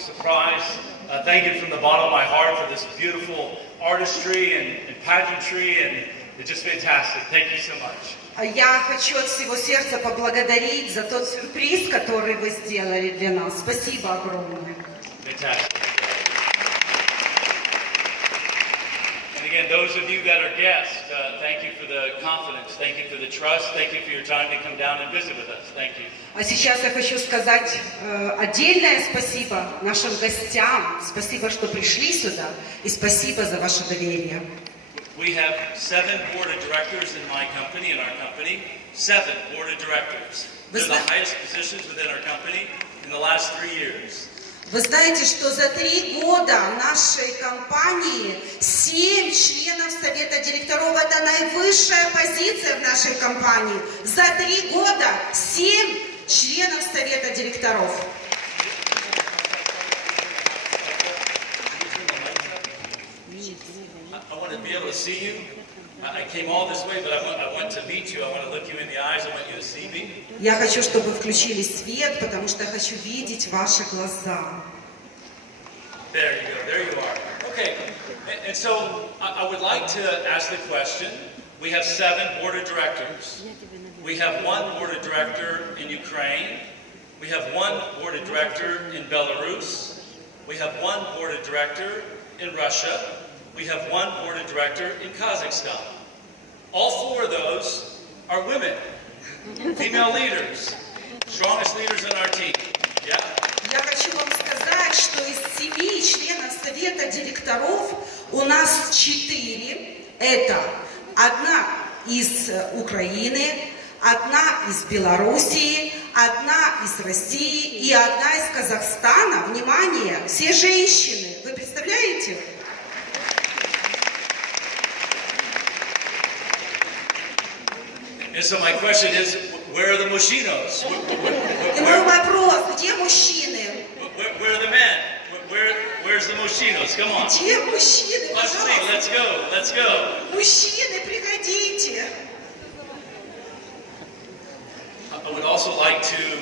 surprise. Thank you from the bottom of my heart for this beautiful artistry and pageantry, and it's just fantastic. Thank you so much. Я хочу от всего сердца поблагодарить за тот сюрприз, который вы сделали для нас. Спасибо огромное. Fantastic. And again, those of you that are guests, thank you for the confidence, thank you for the trust, thank you for your time to come down and visit with us. Thank you. А сейчас я хочу сказать отдельное спасибо нашим гостям. Спасибо, что пришли сюда, и спасибо за ваше доверие. We have 7 board of directors in my company, in our company. 7 board of directors. They're the highest positions within our company in the last 3 years. Вы знаете, что за 3 года нашей компании 7 членов Совета директоров. Это наивысшая позиция в нашей компании. За 3 года 7 членов Совета директоров. I want to be able to see you. I came all this way, but I want to meet you. I want to look you in the eyes. I want you to see me. Я хочу, чтобы включили свет, потому что я хочу видеть ваши глаза. There you go. There you are. Okay. And so I would like to ask the question. We have 7 board of directors. We have 1 board of director in Ukraine. We have 1 board of director in Belarus. We have 1 board of director in Russia. We have 1 board of director in Kazakhstan. All 4 of those are women, female leaders, strongest leaders in our team. Yeah? Я хочу вам сказать, что из 7 членов Совета директоров у нас 4. Это 1 из Украины, 1 из Белоруссии, 1 из России и 1 из Казахстана. Внимание, все женщины. Вы представляете? And so my question is, where are the moshinos? И мой вопрос, где мужчины? Where are the men? Where's the moshinos? Come on. Где мужчины? Пожалуйста. Let's go. Let's go. Мужчины, приходите. I would also like to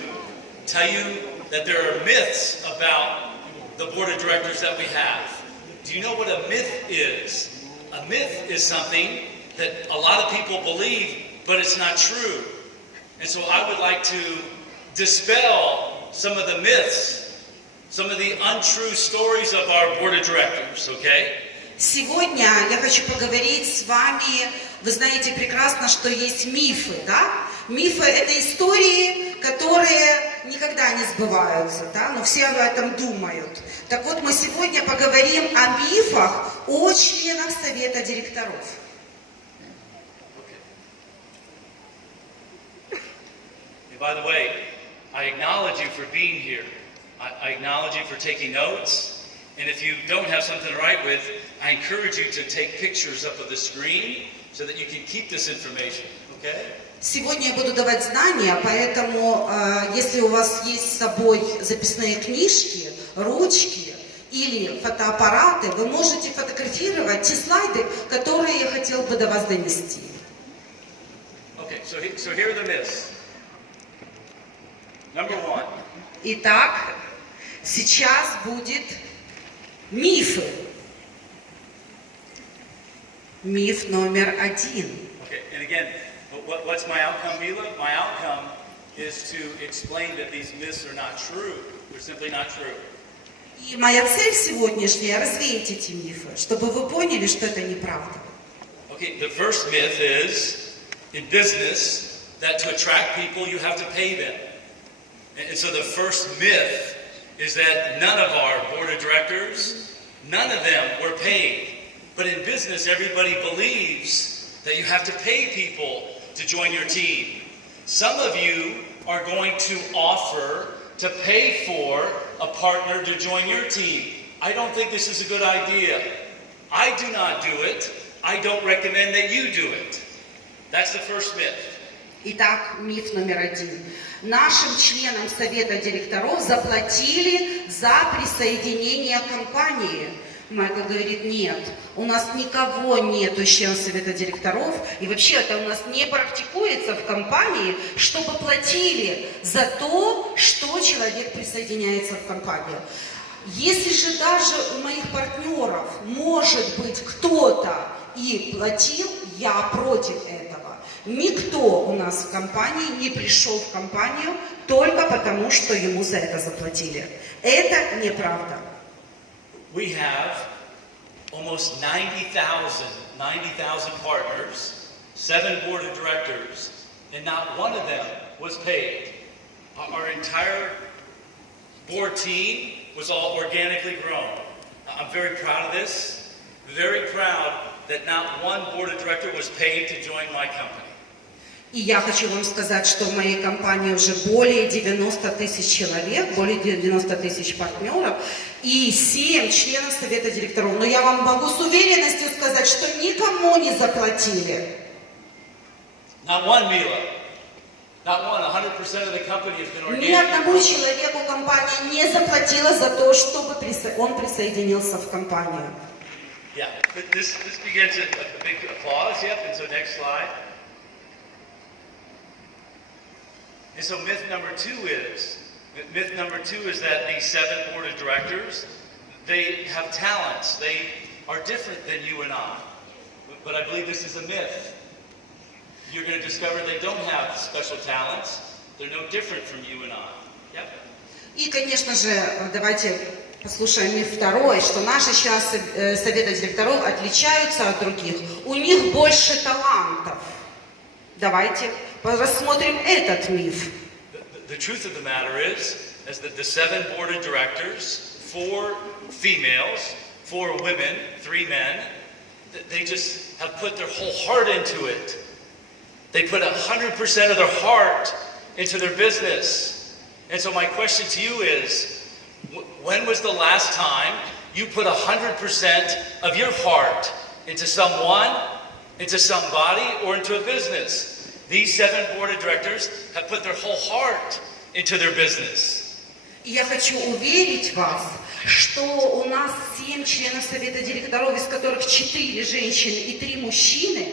tell you that there are myths about the board of directors that we have. Do you know what a myth is? A myth is something that a lot of people believe, but it's not true. And so I would like to dispel some of the myths, some of the untrue stories of our board of directors, okay? Сегодня я хочу поговорить с вами. Вы знаете прекрасно, что есть мифы, да? Мифы – это истории, которые никогда не сбываются, да? Но все об этом думают. Так вот, мы сегодня поговорим о мифах о членах Совета директоров. By the way, I acknowledge you for being here. I acknowledge you for taking notes. And if you don't have something to write with, I encourage you to take pictures up of the screen so that you can keep this information. Okay? Сегодня я буду давать знания, поэтому если у вас есть с собой записные книжки, ручки или фотоаппараты, вы можете фотографировать те слайды, которые я хотел бы до вас донести. Okay, so here are the myths. Number 1. Итак, сейчас будет мифы. Миф номер 1. Okay, and again, what's my outcome, Mila? My outcome is to explain that these myths are not true. They're simply not true. И моя цель сегодняшняя — развеять эти мифы, чтобы вы поняли, что это неправда. Okay, the first myth is, in business, that to attract people, you have to pay them. And so the first myth is that none of our board of directors, none of them were paid. But in business, everybody believes that you have to pay people to join your team. Some of you are going to offer to pay for a partner to join your team. I don't think this is a good idea. I do not do it. I don't recommend that you do it. That's the first myth. Итак, миф номер 1. Нашим членам Совета директоров заплатили за присоединение к компании. Майкл говорит, нет, у нас никого нет из членов Совета директоров, и вообще это у нас не практикуется в компании, чтобы платили за то, что человек присоединяется в компанию. Если же даже у моих партнеров, может быть, кто-то и платил, я против этого. Никто у нас в компании не пришел в компанию только потому, что ему за это заплатили. Это неправда. We have almost 90,000 partners, 7 board of directors, and not one of them was paid. Our entire board team was all organically grown. I'm very proud of this, very proud that not one board of director was paid to join my company. И я хочу вам сказать, что в моей компании уже более 90 тысяч человек, более 90 тысяч партнеров и 7 членов совета директоров. Но я вам могу с уверенностью сказать, что никому не заплатили. Not one, Mila. Not one. 100% of the company has been organic. Ни одному человеку компания не заплатила за то, чтобы он присоединился в компанию. Yeah, this begins a big applause. Yep, and so next slide. And so myth number two is that these 7 board of directors, they have talents. They are different than you and I. But I believe this is a myth. You're going to discover they don't have special talents. They're no different from you and I. Yep. И, конечно же, давайте послушаем миф второй, что наши члены совета директоров отличаются от других. У них больше талантов. Давайте рассмотрим этот миф. The truth of the matter is that the 7 board of directors, 4 females, 4 women, 3 men, they just have put their whole heart into it. They put 100% of their heart into their business. And so my question to you is, when was the last time you put 100% of your heart into someone, into somebody, or into a business? These 7 board of directors have put their whole heart into their business. Я хочу уверить вас, что у нас 7 членов совета директоров, из которых 4 женщины и 3 мужчины,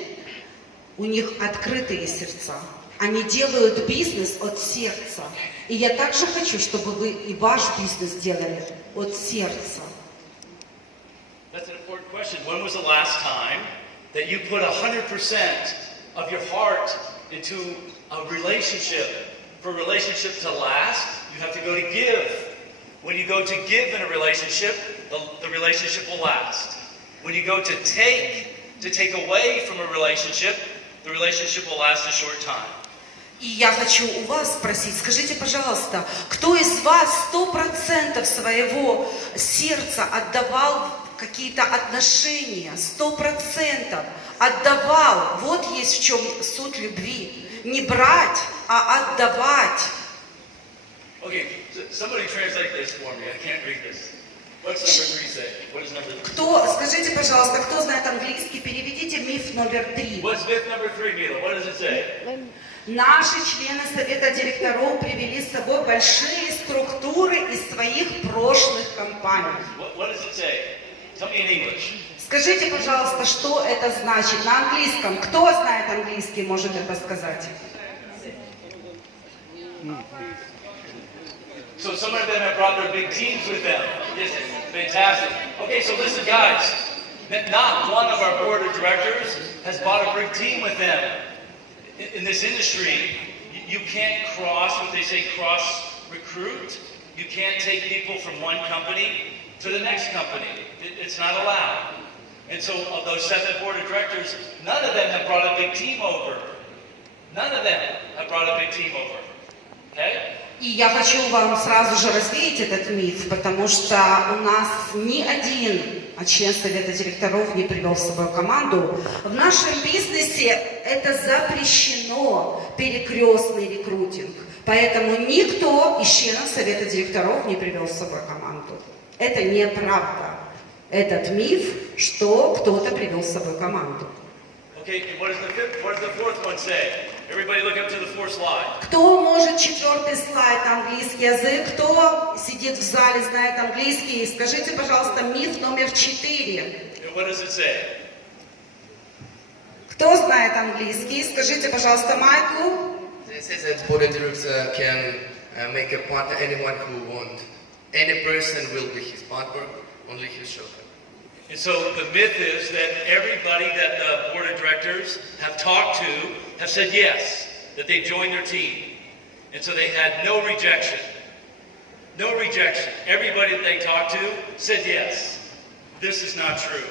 у них открытые сердца. Они делают бизнес от сердца. И я также хочу, чтобы вы и ваш бизнес делали от сердца. That's an important question. When was the last time that you put 100% of your heart into a relationship? For a relationship to last, you have to go to give. When you go to give in a relationship, the relationship will last. When you go to take away from a relationship, the relationship will last a short time. И я хочу у вас спросить, скажите, пожалуйста, кто из вас 100% своего сердца отдавал в какие-то отношения, 100% отдавал? Вот есть в чем суть любви. Не брать, а отдавать. Okay, somebody translate this for me. I can't read this. What's number 3 say? What is number 3? Скажите, пожалуйста, кто знает английский, переведите миф номер 3. What's myth number 3, Mila? What does it say? Наши члены совета директоров привели с собой большие структуры из своих прошлых компаний. What does it say? Tell me in English. Скажите, пожалуйста, что это значит на английском? Кто знает английский, может это сказать? So some of them have brought their big teams with them. Yes, fantastic. Okay, so listen, guys. Not one of our board of directors has brought a big team with them. In this industry, you can't what they say, cross recruit. You can't take people from one company to the next company. It's not allowed. And so of those 7 board of directors, none of them have brought a big team over. None of them have brought a big team over. Okay? И я хочу вам сразу же развеять этот миф, потому что у нас ни один член совета директоров не привел с собой команду. В нашем бизнесе это запрещено, перекрестный рекрутинг. Поэтому никто из членов совета директоров не привел с собой команду. Это неправда. Этот миф, что кто-то привел с собой команду. Okay, what does the 4th one say? Everybody look up to the 4th slide. Кто может 4-й слайд, английский язык? Кто сидит в зале, знает английский? Скажите, пожалуйста, миф номер 4. What does it say? Кто знает английский? Скажите, пожалуйста, Майклу. It says that board of directors can make a partner anyone who want any person will be his partner, only his children. And so the myth is that everybody that the board of directors have talked to have said yes, that they've joined their team. And so they had no rejection. No rejection. Everybody that they talked to said yes. This is not true.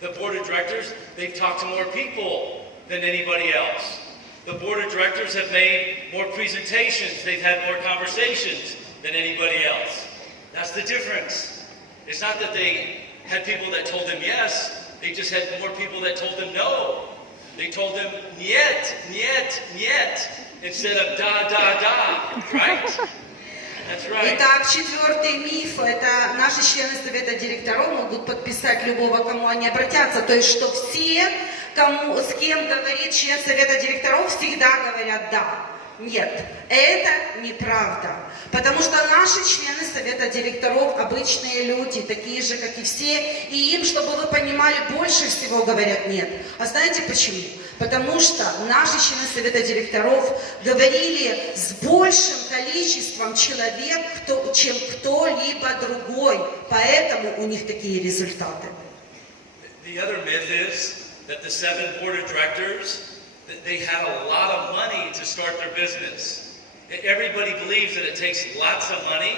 The board of directors, they've talked to more people than anybody else. The board of directors have made more presentations. They've had more conversations than anybody else. That's the difference. It's not that they had people that told them yes. They just had more people that told them no. They told them niet, niet, niet, instead of da, da, da, right? That's right. Итак, четвертый миф, это наши члены совета директоров могут подписать любого, кому они обратятся. То есть, что все, с кем говорит член совета директоров, всегда говорят «да». Нет, это неправда. Потому что наши члены совета директоров обычные люди, такие же, как и все, и им, чтобы вы понимали, больше всего говорят «нет». А знаете почему? Потому что наши члены совета директоров говорили с большим количеством человек, чем кто-либо другой. Поэтому у них такие результаты. The other myth is that the 7 board of directors, they had a lot of money to start their business. Everybody believes that it takes lots of money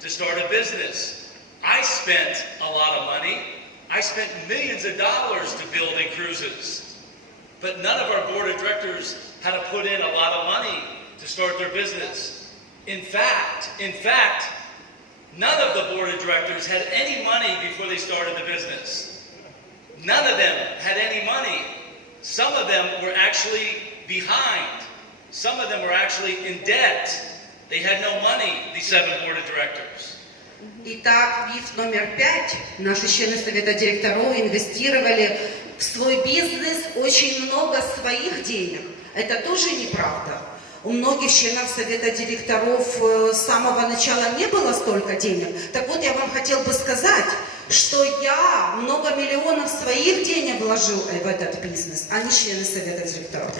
to start a business. I spent a lot of money. I spent millions of dollars to build inCruises. But none of our board of directors had to put in a lot of money to start their business. In fact, none of the board of directors had any money before they started the business. None of them had any money. Some of them were actually behind. Some of them were actually in debt. They had no money, these 7 board of directors. Итак, миф номер 5. Наши члены совета директоров инвестировали в свой бизнес очень много своих денег. Это тоже неправда. У многих членов совета директоров с самого начала не было столько денег. Так вот, я вам хотел бы сказать, что я много миллионов своих денег вложил в этот бизнес, а не члены совета директоров.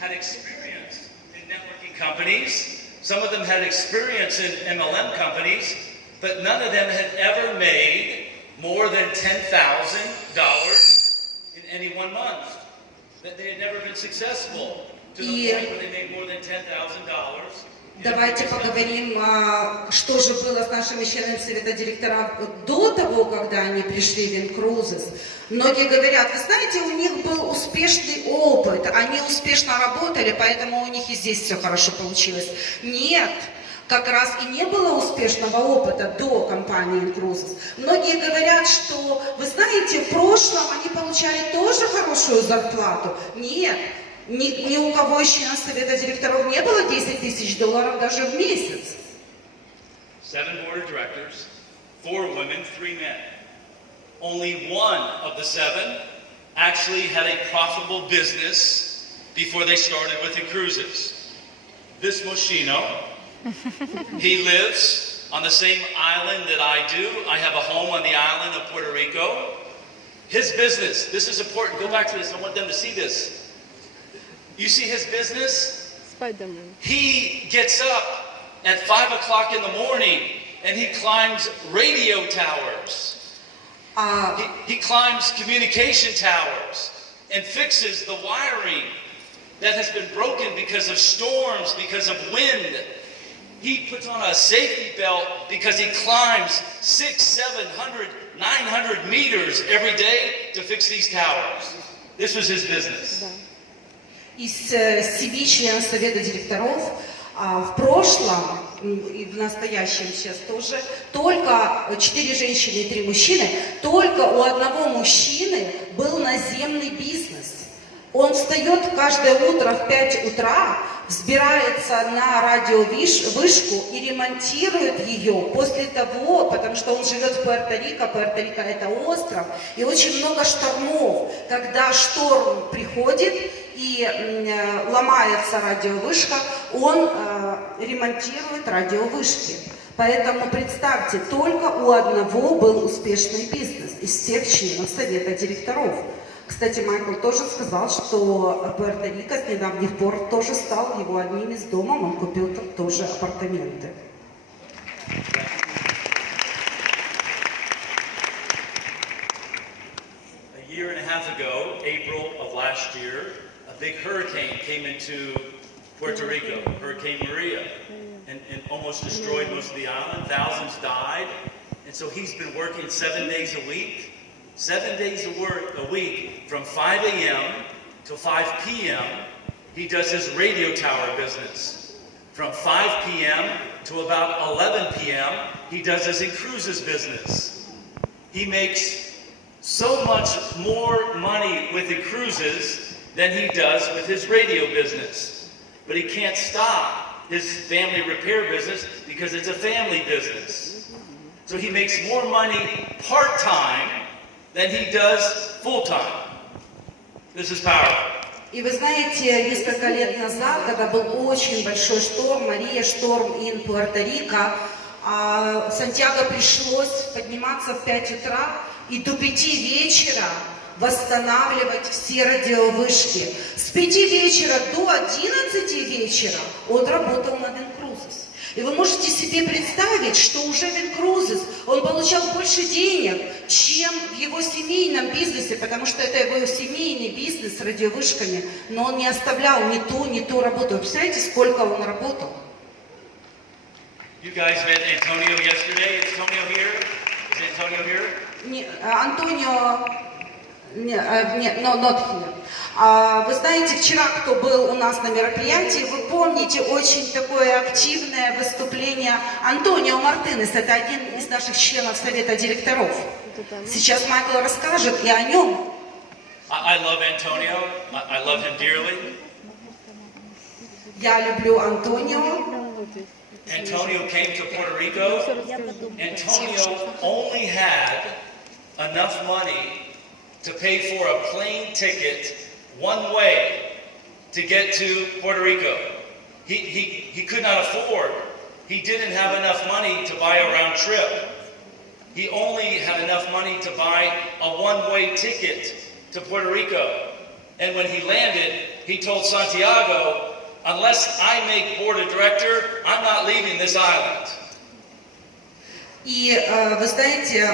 Had experience in networking companies. Some of them had experience in MLM companies, but none of them had ever made more than $10,000 in any one month. That they had never been successful to the point where they made more than $10,000. Давайте поговорим, что же было с нашими членами совета директоров до того, когда они пришли в inCruises. Многие говорят, вы знаете, у них был успешный опыт, они успешно работали, поэтому у них и здесь все хорошо получилось. Нет, как раз и не было успешного опыта до компании inCruises. Многие говорят, что, вы знаете, в прошлом они получали тоже хорошую зарплату. Нет. Ни у кого из членов совета директоров не было $10 000 даже в месяц. 7 board of directors, 4 women, 3 men. Only one of the 7 actually had a profitable business before they started with inCruises. This Moschino, he lives on the same island that I do. I have a home on the island of Puerto Rico. His business, this is important, go back to this, I want them to see this. You see his business? Spider-Man. He gets up at 5 o'clock in the morning and he climbs radio towers. He climbs communication towers and fixes the wiring that has been broken because of storms, because of wind. He puts on a safety belt because he climbs 600, 700, 900 meters every day to fix these towers. This was his business. Из 7 членов совета директоров в прошлом и в настоящем сейчас тоже только 4 женщины и 3 мужчины, только у одного мужчины был наземный бизнес. Он встает каждое утро в 5 утра, взбирается на радиовышку и ремонтирует ее после того, потому что он живет в Пуэрто-Рико, Пуэрто-Рико это остров, и очень много штормов. Когда шторм приходит и ломается радиовышка, он ремонтирует радиовышки. Поэтому представьте, только у одного был успешный бизнес из всех членов совета директоров. Кстати, Майкл тоже сказал, что Пуэрто-Рико с недавних пор тоже стал его одним из домов, он купил там тоже апартаменты. A year and a half ago, April of last year, a big hurricane came into Puerto Rico, Hurricane Maria, and almost destroyed most of the island. Thousands died. And so he's been working 7 days a week. 7 days a week, from 5 a.m. till 5 p.m., he does his radio tower business. From 5 p.m. to about 11 p.m., he does his inCruises business. He makes so much more money with inCruises than he does with his radio business. But he can't stop his family repair business because it's a family business. So he makes more money part-time than he does full-time. This is powerful. И вы знаете, несколько лет назад, когда был очень большой шторм, Мария, шторм in Пуэрто-Рико, Сантьяго пришлось подниматься в 5 утра и до 5 вечера восстанавливать все радиовышки. С 5 вечера до 11 вечера он работал над inCruises. И вы можете себе представить, что уже в inCruises он получал больше денег, чем в его семейном бизнесе, потому что это его семейный бизнес с радиовышками, но он не оставлял ни ту работу. Вы представляете, сколько он работал? You guys met Antonio yesterday. Is Antonio here? Is Antonio here? Антонио, not here. Вы знаете, вчера, кто был у нас на мероприятии, вы помните очень такое активное выступление Антонио Мартинес, это один из наших членов совета директоров. Сейчас Майкл расскажет и о нем. I love Antonio. I love him dearly. Я люблю Антонио. Antonio came to Puerto Rico. Antonio only had enough money to pay for a plane ticket one way to get to Puerto Rico. He could not afford. He didn't have enough money to buy a round trip. He only had enough money to buy a one-way ticket to Puerto Rico. And when he landed, he told Santiago, unless I make board of director, I'm not leaving this island. И вы знаете,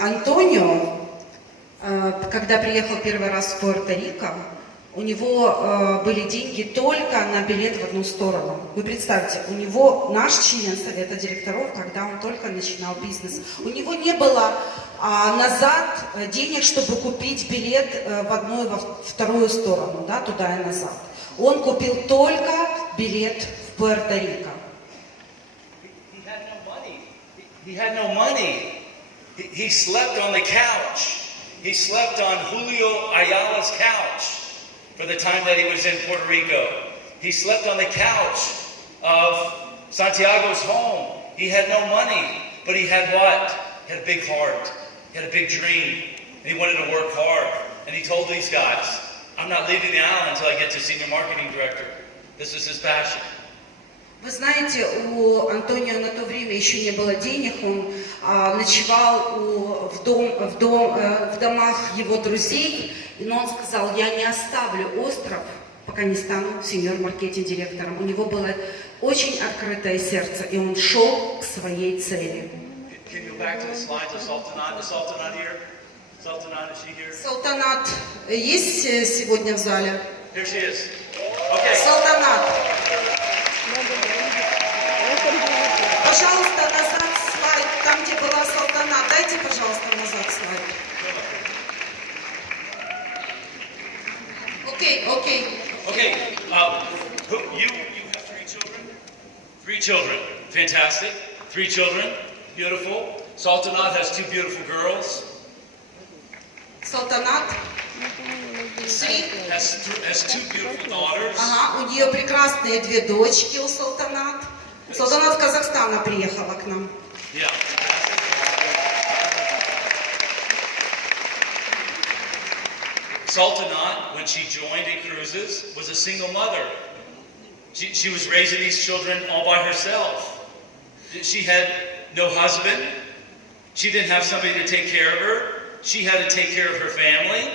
Антонио, когда приехал первый раз в Пуэрто-Рико, у него были деньги только на билет в одну сторону. Вы представьте, у него наш член совета директоров, когда он только начинал бизнес, у него не было назад денег, чтобы купить билет в одну и во вторую сторону, да, туда и назад. Он купил только билет в Пуэрто-Рико. He had no money. He slept on the couch. He slept on Julio Ayala's couch for the time that he was in Puerto Rico. He slept on the couch of Santiago's home. He had no money, but he had what? He had a big heart. He had a big dream. And he wanted to work hard. And he told these guys, I'm not leaving the island until I get to senior marketing director. This is his passion. Вы знаете, у Антонио на то время еще не было денег, он ночевал в домах его друзей, но он сказал, я не оставлю остров, пока не стану сеньор-маркетинг-директором. У него было очень открытое сердце, и он шел к своей цели. Салтанат есть сегодня в зале? Салтанат. Пожалуйста, назад слайд, там, где была Салтанат. Дайте, пожалуйста, назад слайд. Окей. Okay, you have 3 children? 3 children, fantastic. 3 children, beautiful. Sultanat has 2 beautiful girls. Салтанат. Has 2 beautiful daughters. Ага, у нее прекрасные 2 дочки у Салтанат. Салтанат в Казахстана приехала к нам. Yeah. Sultanat, when she joined inCruises, was a single mother. She was raising these children all by herself. She had no husband. She didn't have somebody to take care of her. She had to take care of her family.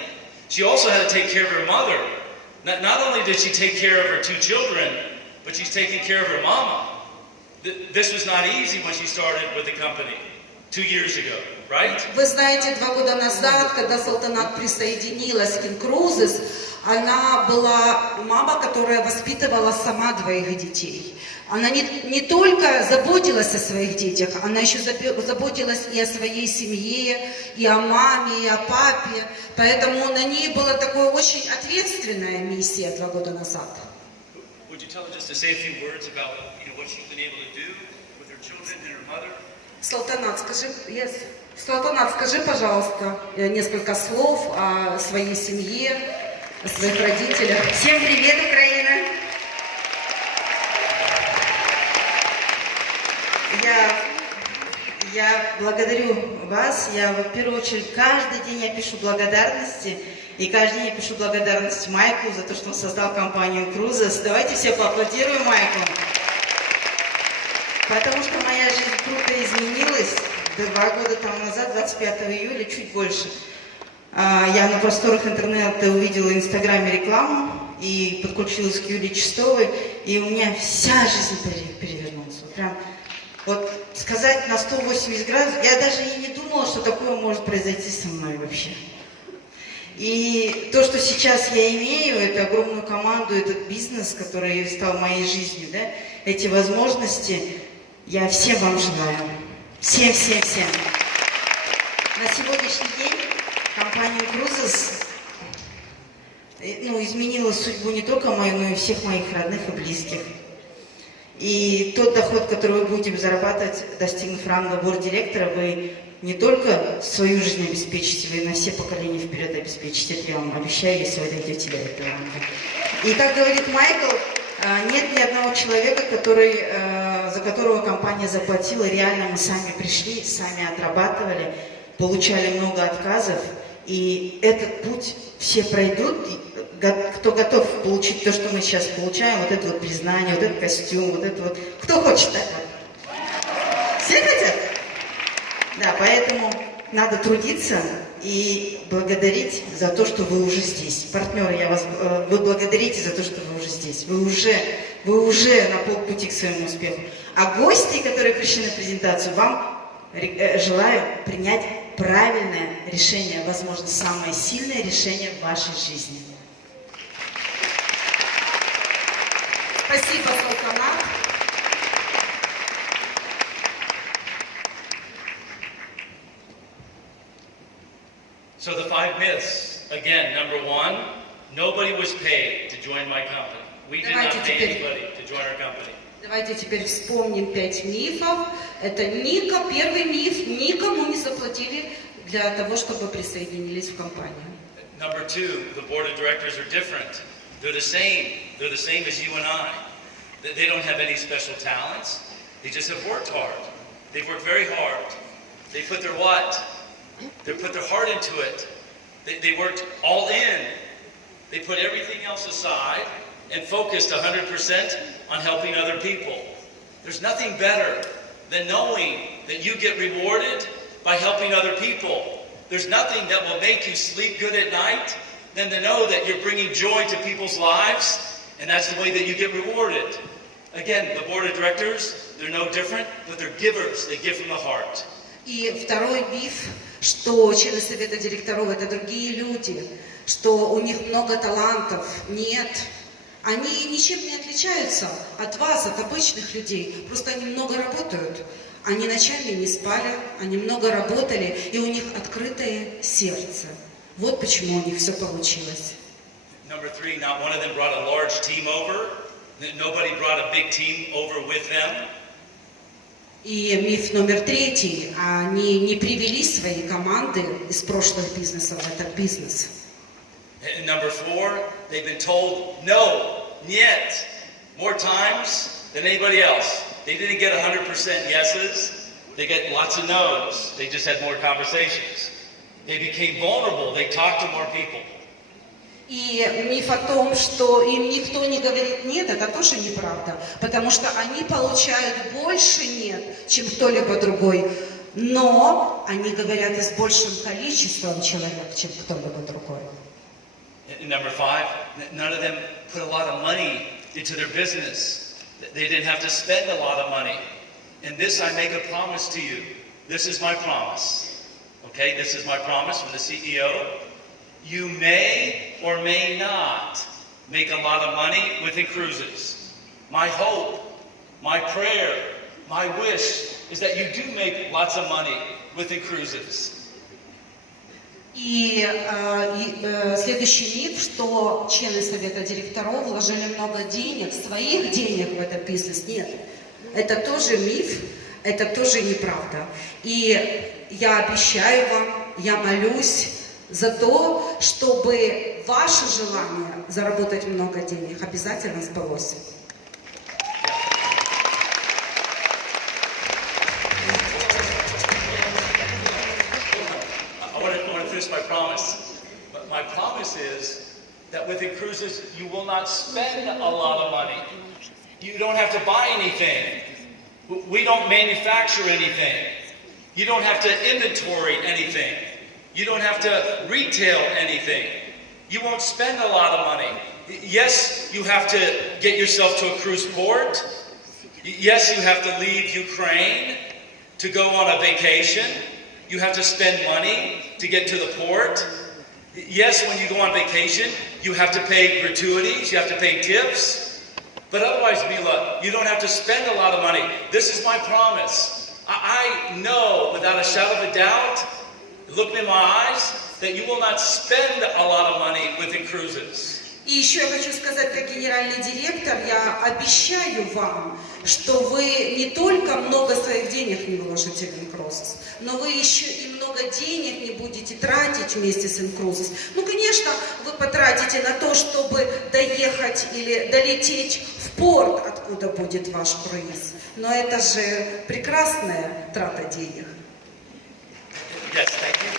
She also had to take care of her mother. Not only did she take care of her 2 children, but she's taking care of her mama. This was not easy when she started with the company 2 years ago, right? Вы знаете, 2 года назад, когда Салтанат присоединилась к inCruises, она была мама, которая воспитывала сама 2 детей. Она не только заботилась о своих детях, она еще заботилась и о своей семье, и о маме, и о папе. Поэтому на ней была такая очень ответственная миссия 2 года назад. Would you tell her just to say a few words about what she's been able to do with her children and her mother? Салтанат, скажи, пожалуйста, несколько слов о своей семье, о своих родителях. Всем привет, Украина! Я благодарю вас. Я, в первую очередь, каждый день я пишу благодарности. И каждый день я пишу благодарность Майклу за то, что он создал компанию inCruises. Давайте все поаплодируем Майклу. Потому что моя жизнь круто изменилась. 2 года тому назад, 25 июля, чуть больше. Я на просторах интернета увидела в Инстаграме рекламу и подключилась к Юлии Чистовой. И у меня вся жизнь перевернулась. Прям вот сказать на 180 градусов, я даже и не думала, что такое может произойти со мной вообще. И то, что сейчас я имею, это огромную команду, этот бизнес, который стал моей жизнью, да, эти возможности, я всем вам желаю. Всем. На сегодняшний день компания inCruises изменила судьбу не только мою, но и всех моих родных и близких. И тот доход, который мы будем зарабатывать, достигнув ранга борд-директора, вы не только свою жизнь обеспечите, вы на все поколения вперед обеспечите. Это я вам обещаю, если вы дойдете до этого ранга. И как говорит Майкл, нет ни одного человека, за которого компания заплатила. Реально мы сами пришли, сами отрабатывали, получали много отказов. И этот путь все пройдут. Кто готов получить то, что мы сейчас получаем, вот это вот признание, вот этот костюм, вот это вот. Кто хочет так вот? Все хотят? Да, поэтому надо трудиться и благодарить за то, что вы уже здесь. Партнеры, вы благодарите за то, что вы уже здесь. Вы уже на полпути к своему успеху. А гости, которые пришли на презентацию, вам желаю принять правильное решение, возможно, самое сильное решение в вашей жизни. Спасибо, Салтанат. So the 5 myths, again, number 1, nobody was paid to join my company. We did not pay anybody to join our company. Давайте теперь вспомним 5 мифов. Это первый миф, никому не заплатили для того, чтобы присоединились в компанию. Number 2, the board of directors are different. They're the same. They're the same as you and I. They don't have any special talents. They just have worked hard. They've worked very hard. They put their what? They put their heart into it. They worked all in. They put everything else aside and focused 100% on helping other people. There's nothing better than knowing that you get rewarded by helping other people. There's nothing that will make you sleep good at night than to know that you're bringing joy to people's lives, and that's the way that you get rewarded. Again, the board of directors, they're no different, but they're givers. They give from the heart. И второй миф, что члены совета директоров это другие люди, что у них много талантов. Нет. Они ничем не отличаются от вас, от обычных людей. Просто они много работают. Они ночами не спали, они много работали, и у них открытое сердце. Вот почему у них все получилось. Number 3, not one of them brought a large team over. Nobody brought a big team over with them. И миф номер 3. Они не привели свои команды из прошлых бизнесов в этот бизнес. And number 4, they've been told no, нет, more times than anybody else. They didn't get 100% yeses. They get lots of no's. They just had more conversations. They became vulnerable. They talked to more people. И миф о том, что им никто не говорит «нет», это тоже неправда, потому что они получают больше «нет», чем кто-либо другой, но они говорят и с большим количеством человек, чем кто-либо другой. And number 5, none of them put a lot of money into their business. They didn't have to spend a lot of money. And this I make a promise to you. This is my promise. Okay, this is my promise from the CEO. You may or may not make a lot of money with inCruises. My hope, my prayer, my wish is that you do make lots of money with inCruises. И следующий миф, что члены совета директоров вложили много денег, своих денег в этот бизнес. Нет, это тоже миф, это тоже неправда. И я обещаю вам, я молюсь за то, чтобы ваше желание заработать много денег обязательно сбылось. My promise. But my promise is that with inCruises, you will not spend a lot of money. You don't have to buy anything. We don't manufacture anything. You don't have to inventory anything. You don't have to retail anything. You won't spend a lot of money. Yes, you have to get yourself to a cruise port. Yes, you have to leave Ukraine to go on a vacation. You have to spend money to get to the port. Yes, when you go on vacation, you have to pay gratuities, you have to pay tips. But otherwise, Mila, you don't have to spend a lot of money. This is my promise. I know without a shadow of a doubt, looking in my eyes, that you will not spend a lot of money with inCruises. И еще я хочу сказать, как генеральный директор, я обещаю вам, что вы не только много своих денег не вложите в inCruises, но вы еще и много денег не будете тратить вместе с inCruises. Ну, конечно, вы потратите на то, чтобы доехать или долететь в порт, откуда будет ваш круиз. Но это же прекрасная трата денег. Yes, thank you.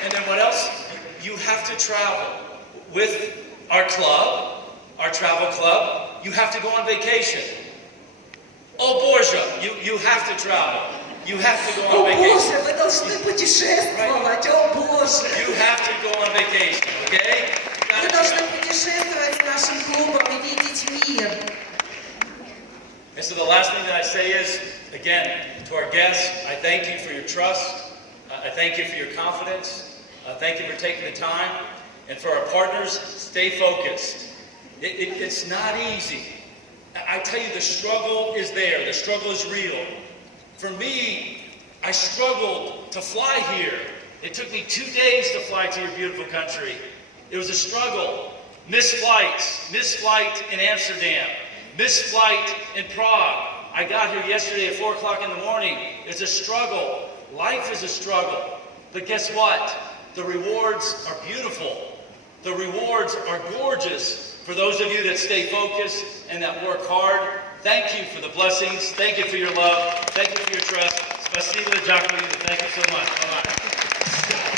And then what else? You have to travel with our club, our travel club. You have to go on vacation. Oh, Borgia, you have to travel. You have to go on О vacation. Боже, вы должны путешествовать, о Боже! You have to go on vacation, okay? Вы должны путешествовать с нашим клубом и видеть мир. And so the last thing that I say is, again, to our guests, I thank you for your trust. I thank you for your confidence. Thank you for taking the time. And for our partners, stay focused. It's not easy. I tell you, the struggle is there. The struggle is real. For me, I struggled to fly here. It took me 2 days to fly to your beautiful country. It was a struggle. Missed flights. Missed flight in Amsterdam. Missed flight in Prague. I got here yesterday at 4 o'clock in the morning. It's a struggle. Life is a struggle. But guess what? The rewards are beautiful. The rewards are gorgeous for those of you that stay focused and that work hard. Thank you for the blessings. Thank you for your love. Thank you for your trust. Спасибо, Jacqueline. Thank you so much. Bye-bye.